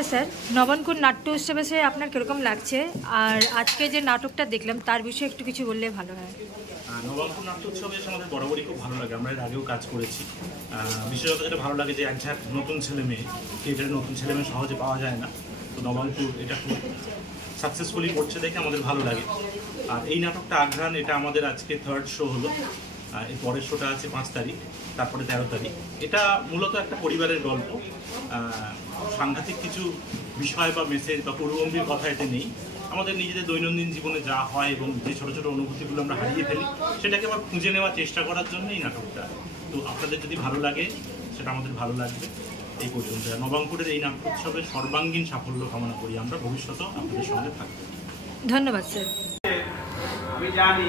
নমস্কার স্যার, নবাঙ্কুর নাট্য উৎসবে এসে আপনার কীরকম লাগছে? আর আজকে যে নাটকটা দেখলাম তার বিষয়ে একটু কিছু বললে ভালো হয়। নবাঙ্কুর নাট্য উৎসবে এসে আমাদের বরাবরই খুব ভালো লাগে। আমরা এর আগেও কাজ করেছি। বিশেষত যেটা ভালো লাগে যে একঝাঁক নতুন ছেলে মেয়ে, থিয়েটারের নতুন ছেলে মেয়ে সহজে পাওয়া যায় না। তো নবাঙ্কুর এটা খুব সাকসেসফুলি করছে দেখে আমাদের ভালো লাগে। আর এই নাটকটা আঘ্রাণ, এটা আমাদের আজকে 3rd শো হলো। এর পরের শোটা আছে 5 তারিখ, তারপরে 13 তারিখ। এটা মূলত একটা পরিবারের গল্প। সাংঘাতিক কিছু বিষয় বা মেসেজ বা পূর্বগম্ভীর কথা এতে নেই। আমাদের নিজেদের দৈনন্দিন জীবনে যা হয় এবং যে ছোটো ছোটো অনুভূতিগুলো আমরা হারিয়ে ফেলি সেটাকে আবার খুঁজে নেওয়ার চেষ্টা করার জন্য এই নাটকটা। তো আপনাদের যদি ভালো লাগে সেটা আমাদের ভালো লাগবে। এই পর্যন্ত নবাঙ্কুরের এই নাট্য উৎসবের সর্বাঙ্গীন সাফল্য কামনা করি আমরা, ভবিষ্যতেও আপনাদের সঙ্গে থাকবো। ধন্যবাদ স্যার। আমি জানি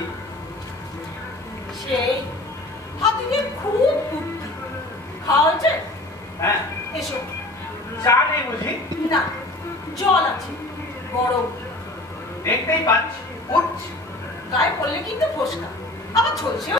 সেই হাতিকে খুব বুদ্ধি খাওয়াছে। হ্যাঁ, এসো। চা নেই বুঝি? না, জল আছে গরম। দেখতেই পাচ্ছি উঠছি। গায়ে পড়লে কিন্তু ফোসকা, আবার ঝলসেও